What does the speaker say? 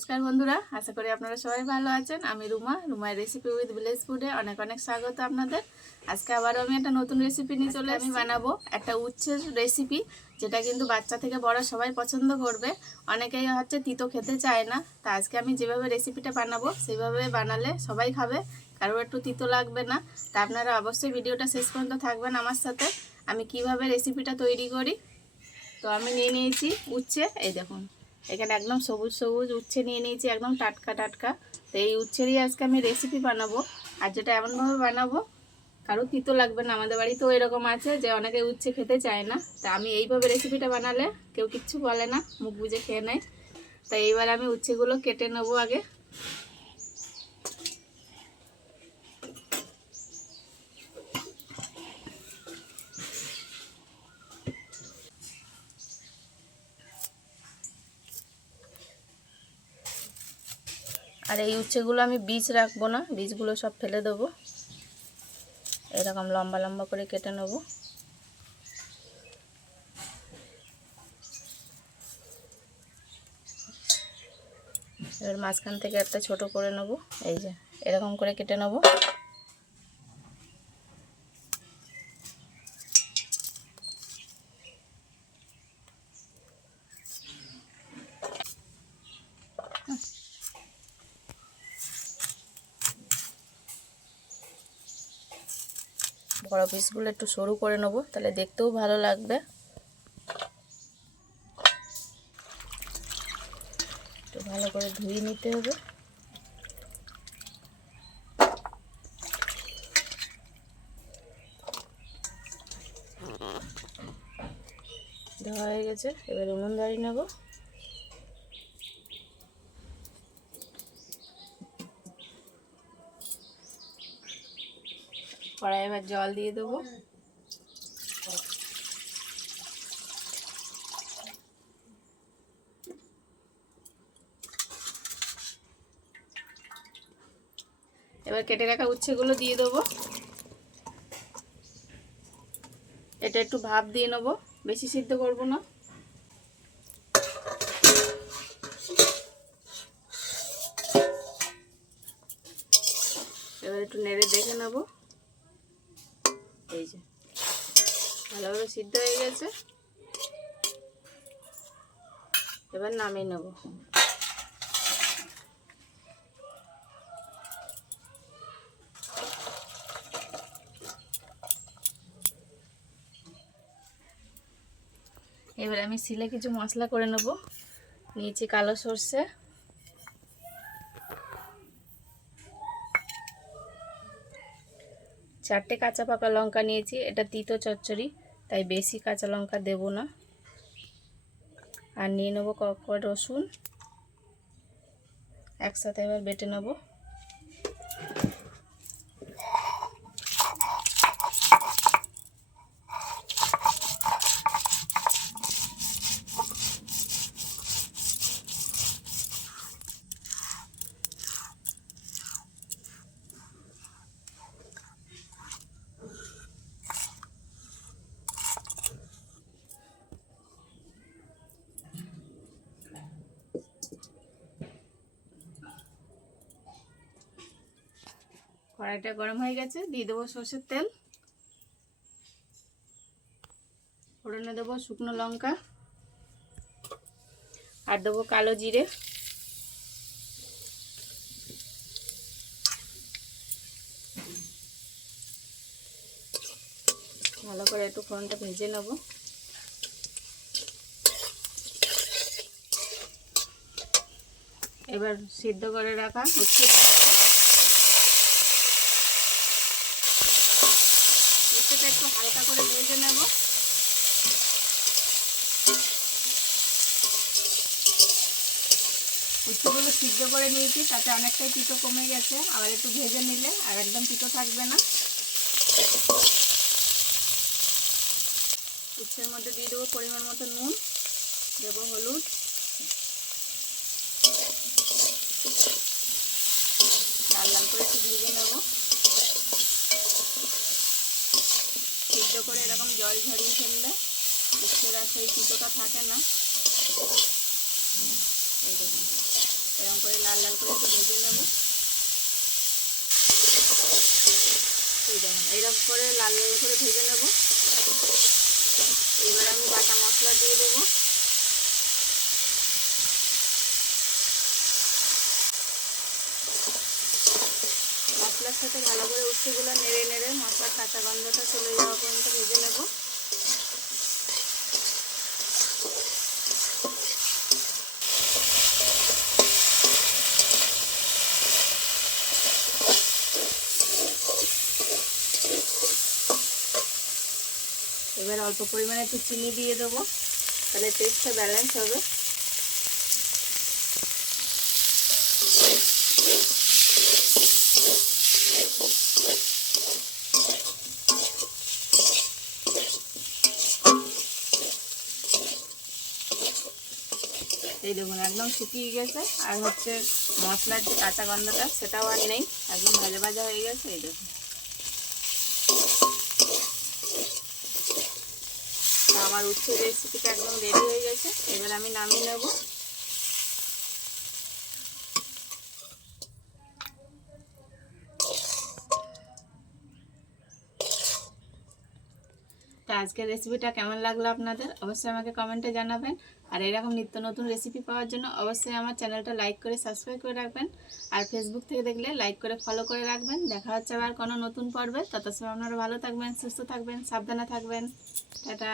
নমস্কার বন্ধুরা, আশা করি আপনারা সবাই ভালো আছেন। আমি রুমার রেসিপি উইথ ভিলেজ ফুডে অনেক অনেক স্বাগত আপনাদের। আজকে আবারও আমি একটা নতুন রেসিপি নিয়ে চলে আমি বানাবো একটা উচ্ছের রেসিপি, যেটা কিন্তু বাচ্চা থেকে বড় সবাই পছন্দ করবে। অনেকেই হচ্ছে তিতো খেতে চায় না, তা আজকে আমি যেভাবে রেসিপিটা বানাবো সেইভাবে বানালে সবাই খাবে, কারোর একটু তিতো লাগবে না। তা আপনারা অবশ্যই ভিডিওটা শেষ পর্যন্ত থাকবেন আমার সাথে, আমি কিভাবে রেসিপিটা তৈরি করি। তো আমি নিয়ে নিয়েছি উচ্ছে, এই দেখুন এখানে একদম সবুজ সবুজ উচ্ছে নিয়ে নিয়েছি, একদম টাটকা টাটকা। তো এই উচ্ছেরই আজকে আমি রেসিপি বানাবো, আর যেটা এমনভাবে বানাবো কারো তিতো লাগবে না। আমাদের বাড়িতেও এরকম আছে যে অনেকে উচ্ছে খেতে চায় না, তা আমি এইভাবে রেসিপিটা বানালে কেউ কিচ্ছু বলে না, মুখ বুজে খেয়ে নেয়। তো এইবার আমি উচ্ছেগুলো কেটে নেবো আগে। আর এই উচ্ছেগুলো আমি বীজ রাখবো না, বীজগুলো সব ফেলে দেবো। এরকম লম্বা লম্বা করে কেটে নেবো। এবার মাঝখান থেকে একটা ছোট করে নেবো, এই যে এরকম করে কেটে নেবো। বড় পিসগুলো একটু সরু করে নেবো, তাহলে দেখতেও ভালো লাগবে। একটু ভালো করে ধুয়ে নিতে হবে। ধোয়া হয়ে গেছে, এবার উনুন ধরিয়ে নেব। কড়াই এবার জল দিয়ে দেবো। এবার কেটে রাখা উচ্ছেগুলো দিয়ে দেবো। এটা একটু ভাপ দিয়ে নেব, বেশি সিদ্ধ করব না। এবার একটু নেড়ে দেখে নেব, এই যে ভালোভাবে সিদ্ধ হয়ে গেছে। এবার নামিয়ে নেব। এবার আমি শিলে কিছু মশলা করে নেব। নিয়েছি কালো সর্ষে, চারটে কাঁচা পাকা লঙ্কা নিয়েছি। এটা তিতো চচ্চড়ি, তাই বেশি কাঁচা লঙ্কা দেব না। আর নিয়ে নেবো কয়েকটা রসুন, একসাথে এবার বেটে নেব। কড়াইটা গরম হয়ে গেছে, দিয়ে দেবো সর্ষের তেল। ফোড়নে দেবো শুকনো লঙ্কা, আর দেবো কালো জিরে। ভালো করে একটু ফোড়নটা ভেজে নেব। এবার সিদ্ধ করে রাখা উচ্ছে দিয়ে দেবো। উচ্ছেটা একটু হালকা করে ভেজে নেব। উচ্ছেগুলো সিদ্ধ করে নিয়েছি, তাতে অনেকটাই তিতো কমে গেছে। আবার একটু ভেজে নিলে আর একদম তিতো থাকবে না। উচ্ছের মধ্যে দিয়ে দেবো পরিমাণ মতো নুন, দেবো হলুদ, লাল লাল করে একটু ভেজে নেব। সিদ্ধ করে এরকম জল ঝরিয়ে ফেললে উচ্ছের আর সেই তিতোটা থাকে না। এই দেখুন এরকম লাল লাল করে একটু ভেজে নেব। এই দেখুন এইরকম করে লাল লাল করে ভেজে নেব। এবার আমি বাটা মশলা দিয়ে দেবো। মশলার সাথে ভালো করে উচ্ছেগুলো নেড়ে নেড়ে মশলার কাঁচা গন্ধটা চলে যাওয়া পর্যন্ত ভেজে নেব। এবার অল্প পরিমাণে একটু চিনি দিয়ে দেবো, তাহলে টেস্টটা ব্যালেন্স হবে। এই দেখুন একদম শুকিয়ে গেছে, আর হচ্ছে মশলার যে কাঁচা গন্ধটা সেটাও আর নেই, একদম ভাজা ভাজা হয়ে গেছে। এই দেখুন আমার উচ্ছের রেসিপিটা একদম রেডি হয়ে গেছে। এবার আমি নামিয়ে নেব। তো আজকের রেসিপিটা কেমন লাগলো আপনাদের অবশ্যই আমাকে কমেন্টে জানাবেন। আর এরকম নিত্য নতুন রেসিপি পাওয়ার জন্য অবশ্যই আমার চ্যানেলটা লাইক করে সাবস্ক্রাইব করে রাখবেন। আর ফেসবুক থেকে দেখলে লাইক করে ফলো করে রাখবেন। দেখা হচ্ছে আবার কোনো নতুন পর্বে। তত সময় আপনারা ভালো থাকবেন, সুস্থ থাকবেন, সাবধানে থাকবেন। টাটা।